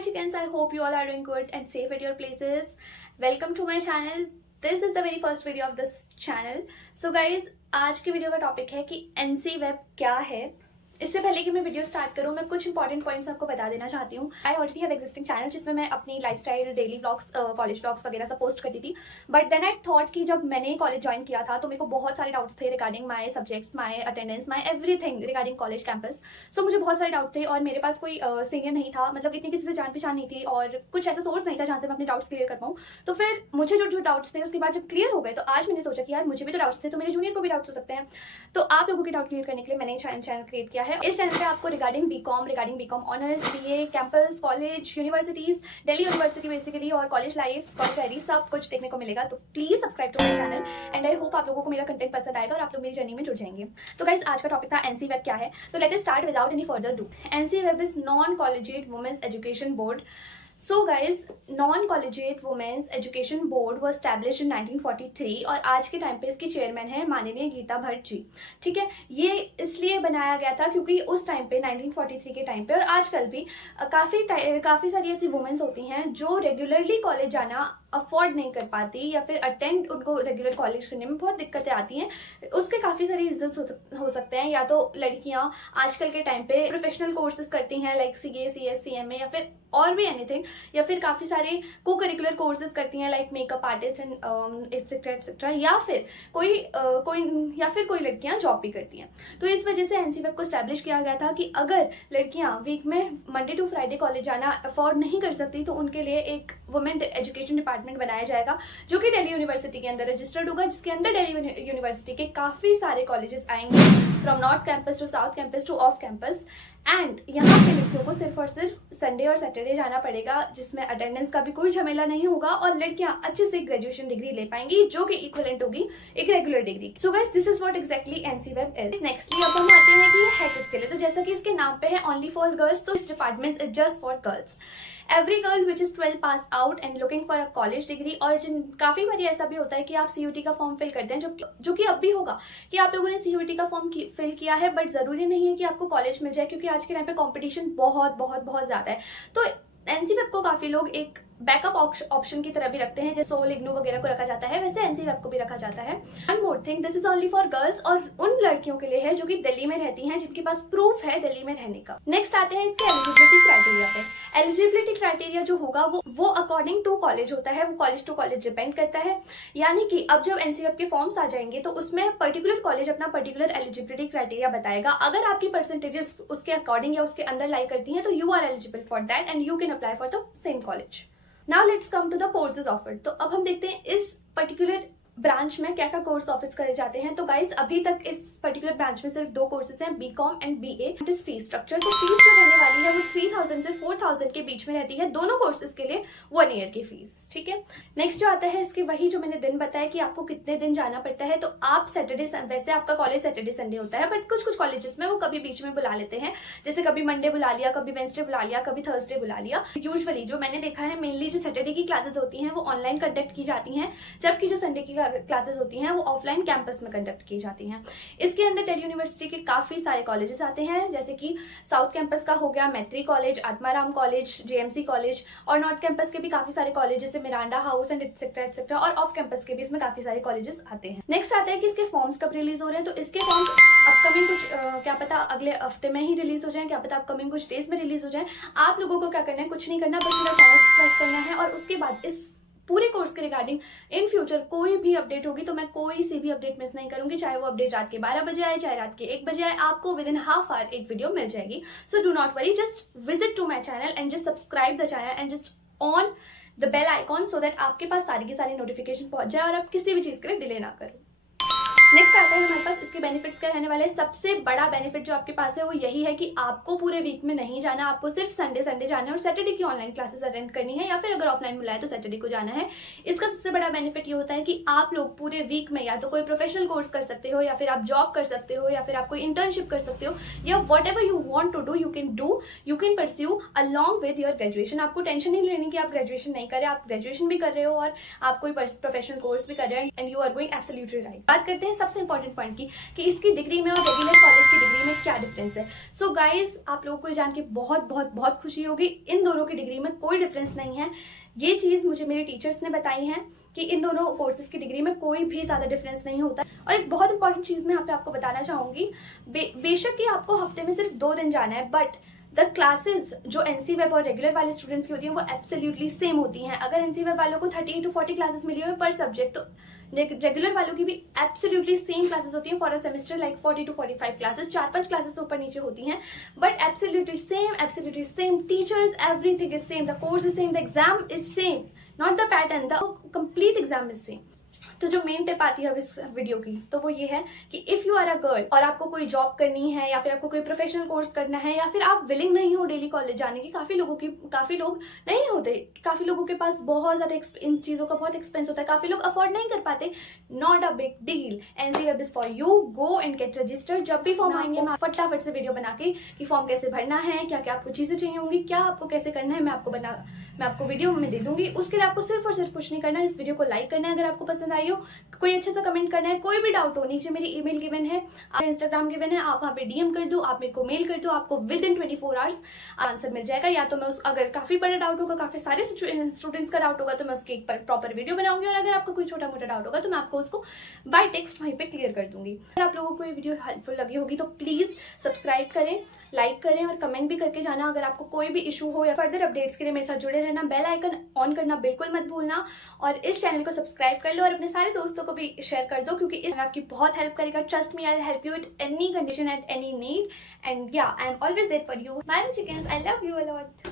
my chickens, I hope you all are doing good and safe at your places. Welcome to my channel. This is the very first video of this channel. So guys, आज के video का topic है कि NC web क्या है। इससे पहले कि मैं वीडियो स्टार्ट करूं, मैं कुछ इंपॉर्टेंट पॉइंट्स आपको बता देना चाहती हूँ। I already have existing channel जिसमें मैं अपनी lifestyle, daily vlogs, college vlogs वगैरह सब पोस्ट करती थी। बट देन आई थॉट कि जब मैंने कॉलेज ज्वाइन किया था तो मेरे को बहुत सारे डाउट्स थे regarding my subjects, my attendance, my everything regarding college campus. So मुझे बहुत सारे डाउट थे और मेरे पास कोई सीनियर नहीं था, मतलब इतनी किसी से जान पहचान नहीं थी और कुछ ऐसा सोर्स नहीं था जहाँ से मैं अपने डाउट्स क्लियर कर पाऊँ। तो फिर मुझे जो डाउट्स थे उसके बाद जब क्लियर हो गए तो आज मैंने सोचा कि यार मुझे भी तो डाउट्स थे तो मेरे जूनियर को भी डाउट्स हो सकते हैं। तो आप लोगों के डाउट क्लियर करने के लिए मैंने चैनल क्रिएट किया है। इस चैनल पे आपको regarding BCom honours, BA, campus, college, universities, Delhi university basically और कॉलेज लाइफ, कॉलेज डायरी सब कुछ देखने को मिलेगा। तो please subscribe to my channel and I hope आप लोगों को मेरा कंटेंट पसंद आएगा और आप लोग मेरी जर्नी में जुड़ जाएंगे। तो गाइस, आज का टॉपिक था एनसी वेब क्या है। तो let us start without any further do. NC web is non collegiate women's education board. So guys, non-collegiate women's education board was established in 1943 और आज के टाइम पे इसकी चेयरमैन है माननीय गीता भट्ट जी। ठीक है, ये इसलिए बनाया गया था क्योंकि उस टाइम पे 1943 के टाइम पे और आजकल भी काफी सारी ऐसी वुमेन्स होती हैं जो रेगुलरली कॉलेज जाना अफोर्ड नहीं कर पाती या फिर अटेंड उनको रेगुलर कॉलेज करने में बहुत दिक्कतें आती हैं। उसके काफी सारे रीजंस हो सकते हैं। या तो लड़कियां आजकल के टाइम पे प्रोफेशनल कोर्सेज करती हैं लाइक CA, CS, CMA या फिर और भी एनीथिंग, या फिर काफी सारे को करिकुलर कोर्सेज करती हैं like makeup artist and etcetera etcetera, या फिर कोई लड़कियां जॉब भी करती हैं। तो इस वजह से एनसी वेब को स्टैब्लिश किया गया था कि अगर लड़कियां वीक में मंडे टू फ्राइडे कॉलेज जाना अफोर्ड नहीं कर सकती तो उनके लिए एक वुमेन एजुकेशन डिपार्टमेंट बनाया जाएगा जो कि दिल्ली यूनिवर्सिटी के अंदर रजिस्टर्ड होगा, जिसके अंदर दिल्ली यूनिवर्सिटी के काफी सारे कॉलेजेस आएंगे from north campus to south campus to off campus. And यहाँ पे लड़कियों को सिर्फ और सिर्फ संडे और सैटरडे जाना पड़ेगा, जिसमें अटेंडेंस का भी कोई झमेला नहीं होगा और लड़कियां अच्छे से ग्रेजुएशन डिग्री ले पाएंगी जो कि इक्विवेलेंट होगी एक regular degree. So guys, this is what exactly NC web is. Nextly अब हम आते हैं कि ये है किसके लिए। तो जैसा कि इसके नाम पे है ओनली फॉर गर्ल्स, तो इस department is just for girls. Every girl which is 12 pass out and looking for a college degree. और काफी बार ऐसा भी होता है कि आप CUT का फॉर्म फिल करते हैं, जो कि अब भी होगा कि आप लोगों ने CUT का फॉर्म फिल किया है, बट जरूरी नहीं है कि आपको कॉलेज मिल जाए क्योंकि आज के टाइम पे कंपटीशन बहुत बहुत बहुत ज्यादा है। तो एनसी वेब को काफी लोग एक बैकअप ऑप्शन की तरह भी रखते हैं, जैसे सोल, इग्नू वगैरह को रखा जाता है, वैसे एनसी वेब को भी रखा जाता है। One more thing, this is only for girls और उन लड़कियों के लिए है जो कि दिल्ली में रहती हैं, जिनके पास प्रूफ है दिल्ली में रहने का। नेक्स्ट आते हैं इसके एलिजिबिलिटी क्राइटेरिया पे। एलिजिबिलिटी क्राइटेरिया जो होगा वो अकॉर्डिंग टू कॉलेज होता है, वो कॉलेज टू कॉलेज डिपेंड करता है। यानी कि अब जब एनसी वेब के फॉर्म्स आ जाएंगे तो उसमें पर्टिकुलर कॉलेज अपना पर्टिकुलर एलिजिबिलिटी क्राइटेरिया बताएगा। अगर आपकी परसेंटेजेस उसके अकॉर्डिंग या उसके अंदर लाई करती हैं तो you are eligible for that and you can apply for the same college. Now let's come to the courses offered. तो अब हम देखते हैं इस पर्टिकुलर ब्रांच में क्या क्या कोर्स ऑफर करे जाते हैं। तो गाइस, अभी तक इस पर्टिकुलर ब्रांच में सिर्फ 2 कोर्सेज हैं, बीकॉम एंड BA। इस फीस स्ट्रक्चर, तो फीस जो रहने वाली है वो 3000 से 4000 के बीच में रहती है दोनों कोर्सेज के लिए 1 ईयर की फीस। ठीक है, नेक्स्ट जो आता है इसके वही जो मैंने दिन बताया कि आपको कितने दिन जाना पड़ता है। तो आप सैटरडे, वैसे आपका कॉलेज सैटरडे संडे होता है, बट कुछ कॉलेजेस में वो कभी बीच में बुला लेते हैं, जैसे कभी मंडे बुला लिया, कभी वेंसडे बुला लिया, कभी थर्सडे बुला लिया। यूजुअली जो मैंने देखा है, मेनली जो सैटरडे की क्लासेस होती हैं वो ऑनलाइन कंडक्ट की जाती हैं, जबकि जो संडे की क्लासेस होती हैं वो ऑफलाइन कैंपस में कंडक्ट की जाती हैं। इसके अंदर दिल्ली यूनिवर्सिटी के काफी सारे कॉलेजेस आते हैं, जैसे कि साउथ कैंपस का हो गया मैत्री college, Atmaram college, JMC college, और नॉर्थ कैंपस के भी काफी सारे कॉलेज जैसे Miranda house and etcetera etcetera, और ऑफ कैंपस के भी इसमें काफी सारे कॉलेजेस आते हैं। नेक्स्ट आता है कि इसके फॉर्म्स कब रिलीज हो रहे हैं। तो इसके फॉर्म्स अपकमिंग कुछ क्या पता अगले हफ्ते में ही रिलीज हो जाए, क्या पता अपकमिंग कुछ डेज में रिलीज हो जाए। आप लोगों को क्या करना है, कुछ नहीं करना, बस मेरा चैनल सब्सक्राइब करना है और उसके बाद इस पूरे कोर्स के रिगार्डिंग इन फ्यूचर कोई भी अपडेट होगी तो मैं कोई सी भी अपडेट मिस नहीं करूंगी, चाहे वो अपडेट रात के 12 बजे आए, चाहे रात के 1 बजे आए, आपको विद इन हाफ आवर एक वीडियो मिल जाएगी। So do not worry, just visit to my channel and just subscribe the channel and just on the bell icon so that आपके पास सारी की सारी नोटिफिकेशन पहुंच जाए और आप किसी भी चीज के लिए डिले ना करो। नेक्स्ट आता है हमारे पास इसके बेनिफिट्स क्या रहने वाले हैं। सबसे बड़ा बेनिफिट जो आपके पास है वो यही है कि आपको पूरे वीक में नहीं जाना, आपको सिर्फ संडे जाना है और सैटरडे की ऑनलाइन क्लासेस अटेंड करनी है, या फिर अगर ऑफलाइन बुलाए तो सैटरडे को जाना है। इसका सबसे बड़ा बेनिफिट ये होता है कि आप लोग पूरे वीक में या तो कोई प्रोफेशनल कोर्स कर सकते हो, या फिर आप जॉब कर सकते हो, या फिर आप कोई इंटर्नशिप कर सकते हो, या whatever you want to do you can pursue along with your graduation. आपको टेंशन नहीं लेनी कि आप ग्रेजुएशन नहीं कर रहे, आप ग्रेजुएशन भी कर रहे हो और आप कोई प्रोफेशनल कोर्स भी कर रहे हैं and you are going absolutely right. बात करते हैं सबसे इंपॉर्टेंट पॉइंट की कि इसकी डिग्री में और रेगुलर कॉलेज की डिग्री में क्या डिफरेंस है। सो गाइज, आप लोगों को जान के बहुत बहुत बहुत खुशी होगी, इन दोनों की डिग्री में कोई डिफरेंस नहीं है। ये चीज मुझे मेरे टीचर्स ने बताई है कि इन दोनों कोर्सेज की डिग्री में कोई भी ज्यादा डिफरेंस नहीं होता। और एक बहुत इंपॉर्टेंट चीज मैं यहाँ पे आपको बताना चाहूंगी, बेशक कि आपको हफ्ते में सिर्फ 2 दिन जाना है, बट द क्लासेस जो एनसी वेब और रेगुलर वाले स्टूडेंट्स की होती है वो एब्सोल्युटली सेम होती हैं। अगर एनसी वेब वालों को 30 to 40 क्लासेस मिली हुई पर सब्जेक्ट, तो रेगुलर वालों की भी एब्सोल्युटली सेम क्लासेस होती हैं for a semester, like 40 to 45 classes, 4-5 classes ऊपर नीचे होती हैं, but absolutely same teachers, everything is same, the course is same, the exam is same, not the pattern, the complete exam is same. तो जो main tip आती है अब इस वीडियो की, तो वो ये है कि if you are a girl और आपको कोई जॉब करनी है या फिर आपको कोई प्रोफेशनल कोर्स करना है या फिर आप विलिंग नहीं हो डेली कॉलेज जाने की, काफी लोग नहीं होते, काफी लोगों के पास बहुत ज्यादा इन चीजों का बहुत एक्सपेंस होता है, काफी लोग अफोर्ड नहीं कर पाते, not a big deal, NC web is for you, go and get registered. जब भी फॉर्म आएंगे मैं फटाफट से वीडियो बना के कि फॉर्म कैसे भरना है, क्या क्या आपको चीजें चाहिए होंगी, क्या आपको कैसे करना है, मैं आपको वीडियो में दे दूंगी। उसके लिए आपको सिर्फ और सिर्फ कुछ नहीं करना है, इस वीडियो को लाइक करना है अगर आपको पसंद आई हो, कोई अच्छा सा कमेंट करना है, कोई भी डाउट हो नीचे मेरी ईमेल गिवन है, इंस्टाग्राम गिवन है, आप वहां पे डीएम कर दो, आप मेरे को मेल कर दो, आपको विद इन 24 आवर्स आंसर मिल जाएगा। या तो मैं अगर काफी बड़ा डाउट होगा, काफी सारे स्टूडेंट्स का डाउट होगा, तो मैं उसकी एक प्रॉपर वीडियो बनाऊंगी, और अगर आपको कोई छोटा मोटा डाउट होगा तो मैं आपको उसको बाय टेक्स्ट वहीं पे क्लियर कर दूंगी। अगर आप लोगों को ये वीडियो हेल्पफुल लगी होगी तो प्लीज सब्सक्राइब करें, लाइक करें और कमेंट भी करके जाना अगर आपको कोई भी इशू हो, या फर्दर अपडेट्स के लिए मेरे साथ जुड़े रहना। बेल आइकन ऑन करना बिल्कुल मत भूलना, और इस चैनल को सब्सक्राइब कर लो और अपने सारे दोस्तों को भी शेयर कर दो, क्योंकि इस आपकी बहुत हेल्प करेगा। Trust me, I will help you at any condition, at any need, and या I am always there for you. My chickens, I love you a lot.